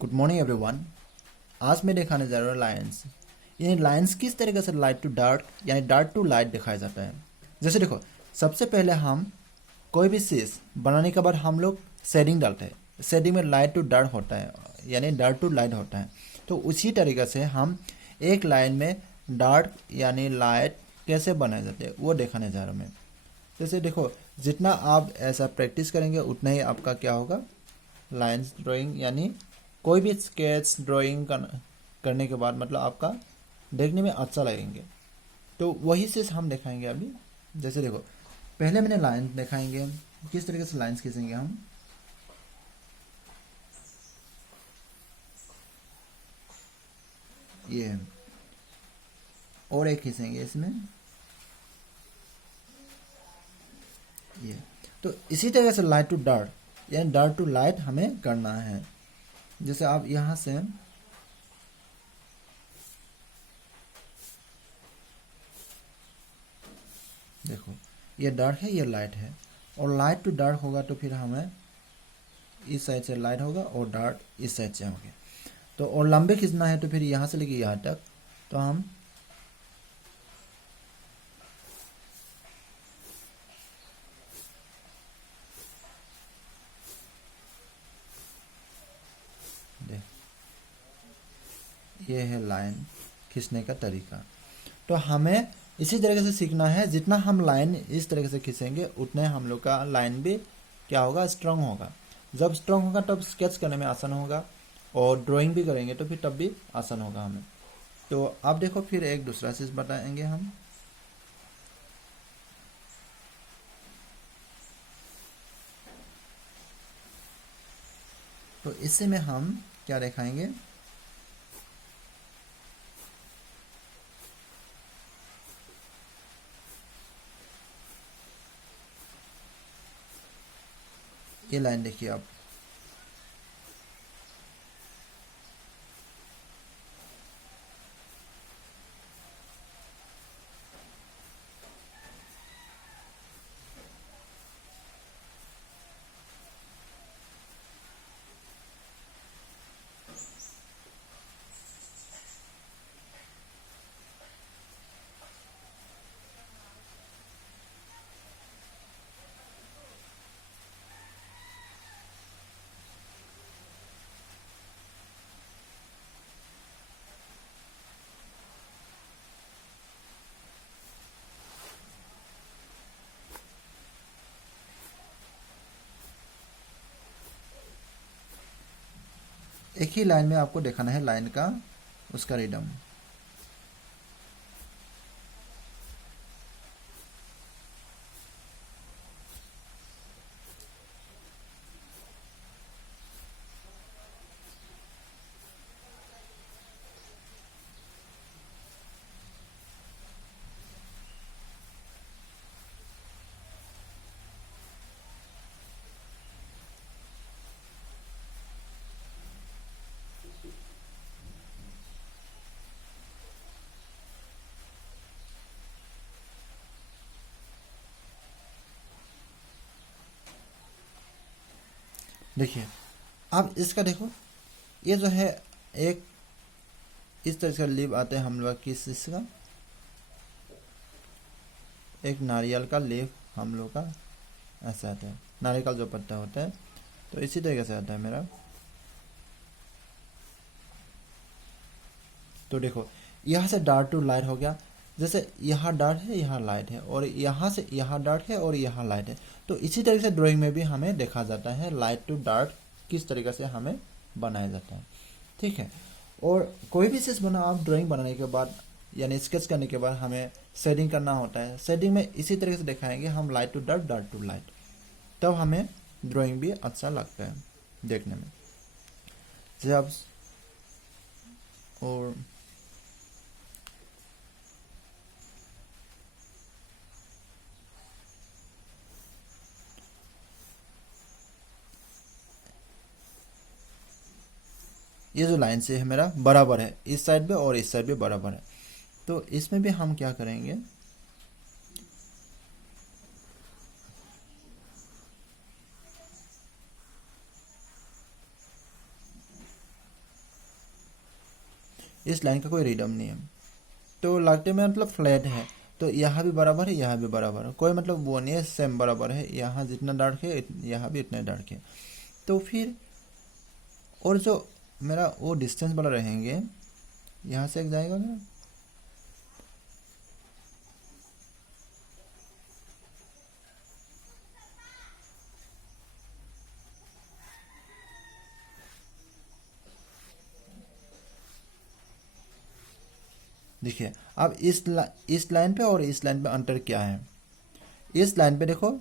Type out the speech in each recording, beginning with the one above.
Good morning everyone. आज मैं दिखाने जा रहा हूँ लाइन्स। यानी लाइन्स किस तरीके से लाइट टू डार्क यानी डार्क टू लाइट दिखाया जाता है। जैसे देखो, सबसे पहले हम कोई भी चीज़ बनाने के बाद हम लोग शेडिंग डालते हैं। शेडिंग में लाइट टू डार्क होता है यानी डार्क टू लाइट होता है। तो उसी तरीके से हम एक लाइन में डार्क यानी लाइट कैसे बनाए जाते हैं वो दिखाने जा रहा हूँ मैं। जैसे देखो, जितना आप ऐसा प्रैक्टिस करेंगे उतना ही आपका क्या होगा, लाइन्स ड्राइंग यानी कोई भी स्केच ड्राइंग करने के बाद मतलब आपका देखने में अच्छा लगेंगे। तो वही चीज़ हम दिखाएंगे अभी। जैसे देखो, पहले मैंने लाइन दिखाएंगे किस तरीके से लाइन्स खींचेंगे हम। ये और एक खींचेंगे इसमें, ये। तो इसी तरह से लाइट टू डार्क यानी डार्क टू लाइट हमें करना है। जैसे आप यहाँ से देखो, ये डार्क है ये लाइट है, और लाइट टू डार्क होगा तो फिर हमें इस साइड से लाइट होगा और डार्क इस साइड से होंगे। तो और लंबे खींचना है तो फिर यहाँ से लेके यहाँ तक, तो हम देख, ये है लाइन खींचने का तरीका। तो हमें इसी तरीके से सीखना है। जितना हम लाइन इस तरीके से खींचेंगे उतने हम लोग का लाइन भी क्या होगा, स्ट्रांग होगा। जब स्ट्रांग होगा तब स्केच करने में आसान होगा, और ड्राइंग भी करेंगे तो फिर तब भी आसान होगा हमें। तो अब देखो, फिर एक दूसरा चीज़ बताएंगे हम। तो इससे में हम क्या दिखाएंगे, ये लाइन देखिए आप। एक ही लाइन में आपको दिखाना है लाइन का उसका रिदम। देखिए, अब इसका देखो, ये जो है एक इस तरह का लीव आते हैं हम लोग किस चीज़ का, एक नारियल का लीव हम लोग का ऐसा आता है, नारियल का जो पत्ता होता है। तो इसी तरीके से आता है मेरा। तो देखो, यहाँ से डार्क टू लाइट हो गया। जैसे यहाँ डार्क है यहाँ लाइट है, और यहाँ से यहाँ डार्क है और यहाँ लाइट है। तो इसी तरीके से ड्राइंग में भी हमें देखा जाता है लाइट टू डार्क किस तरीके से हमें बनाया जाता है। ठीक है। और कोई भी चीज़ बना आप ड्राइंग बनाने के बाद यानी स्केच करने के बाद हमें शेडिंग करना होता है। शेडिंग में इसी तरीके से दिखाएंगे हम light to dark, dark to light, तब हमें ड्राइंग भी अच्छा लगता है देखने में। जब और ये जो लाइन से है मेरा बराबर है, इस साइड भी और इस साइड भी बराबर है। तो इसमें भी हम क्या करेंगे, इस लाइन का कोई रिदम नहीं है। तो लगते में मतलब फ्लैट है, तो यहाँ भी बराबर है, यहाँ भी बराबर है, कोई मतलब वो नहीं है, सेम बराबर है, यहाँ जितना डार्क है यहाँ भी इतना डार्क है। तो फिर और जो मेरा वो डिस्टेंस वाला रहेंगे, यहाँ से एक जाएगा मेरा, देखिए अब इस लाइन पे और इस लाइन पे अंतर क्या है। इस लाइन पे देखो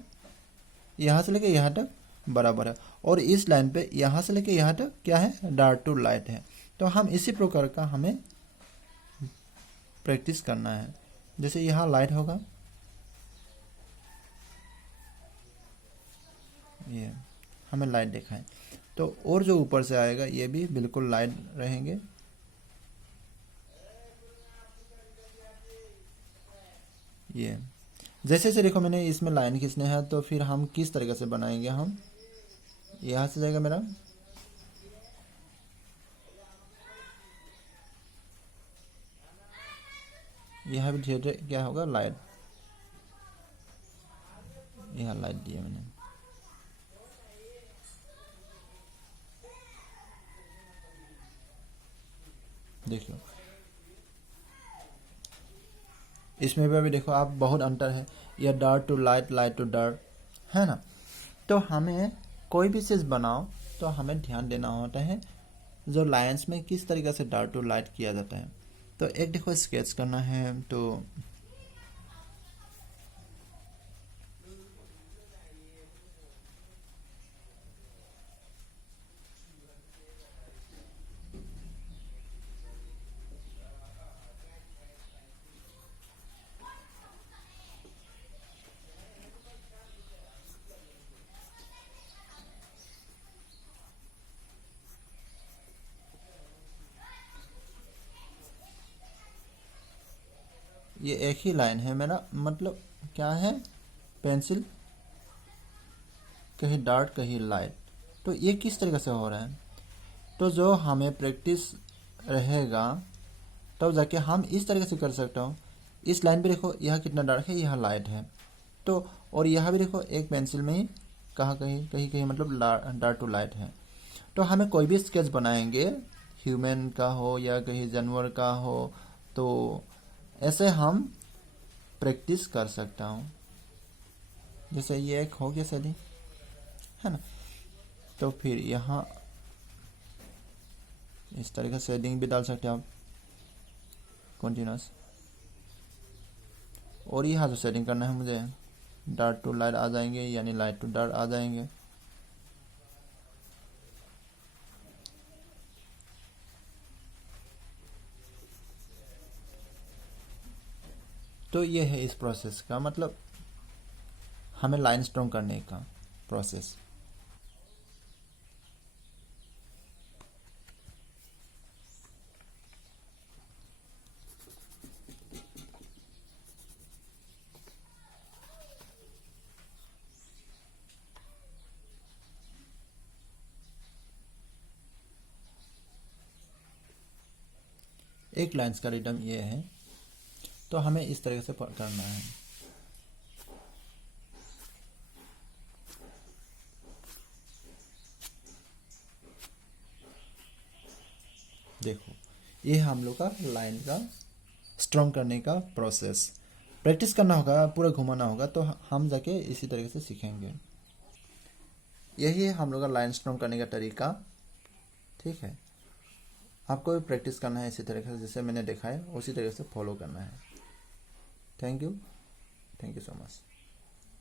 यहाँ से लेके यहाँ तक बराबर है, और इस लाइन पे यहाँ से लेके यहाँ तक क्या है, डार्क टू लाइट है। तो हम इसी प्रकार का हमें प्रैक्टिस करना है। जैसे यहाँ लाइट होगा, ये हमें लाइट देखा है, तो और जो ऊपर से आएगा ये भी बिल्कुल लाइट रहेंगे। ये जैसे से देखो मैंने इसमें लाइन खींचने हैं, तो फिर हम किस तरीके से बनाएंगे, हम यहाँ से जाएगा मेरा, यहाँ भी धीरे धीरे क्या होगा, लाइट, यहाँ लाइट दिया मैंने। देख लो इसमें भी अभी देखो आप बहुत अंतर है, यह dark to light, light to dark है ना। तो हमें कोई भी चीज़ बनाओ तो हमें ध्यान देना होता है जो लाइंस में किस तरीके से डार्क टू लाइट किया जाता है। तो एक देखो स्केच करना है, तो ये एक ही लाइन है मेरा, मतलब क्या है, पेंसिल कहीं डार्क कहीं लाइट। तो ये किस तरीके से हो रहा है, तो जो हमें प्रैक्टिस रहेगा तब जाके हम इस तरीके से कर सकता हूँ। इस लाइन पे देखो यह कितना डार्क है, यह लाइट है, तो और यहाँ भी देखो एक पेंसिल में ही कहाँ कहीं कहीं कहीं मतलब डार्क टू लाइट है। तो हमें कोई भी स्केच बनाएंगे, ह्यूमन का हो या कहीं जानवर का हो, तो ऐसे हम प्रैक्टिस कर सकता हूँ। जैसे ये एक हो गया सैली, है ना। तो फिर यहाँ इस तरीके से शेडिंग भी डाल सकते हैं आप, कंटिन्यूस। और यहाँ जो सेटिंग करना है मुझे, डार्क टू लाइट आ जाएंगे, यानी लाइट टू डार्क आ जाएंगे। तो ये है इस प्रोसेस का मतलब, हमें लाइन स्ट्रॉन्ग करने का प्रोसेस। एक लाइन्स का रिदम ये है, तो हमें इस तरीके से करना है। देखो ये हम लोग का लाइन का स्ट्रॉन्ग करने का प्रोसेस। प्रैक्टिस करना होगा, पूरा घुमाना होगा, तो हम जाके इसी तरीके से सीखेंगे। यही है हम लोग का लाइन स्ट्रॉन्ग करने का तरीका, ठीक है। आपको भी प्रैक्टिस करना है इसी तरीके से, जैसे मैंने देखा है उसी तरीके से फॉलो करना है। Thank you so much.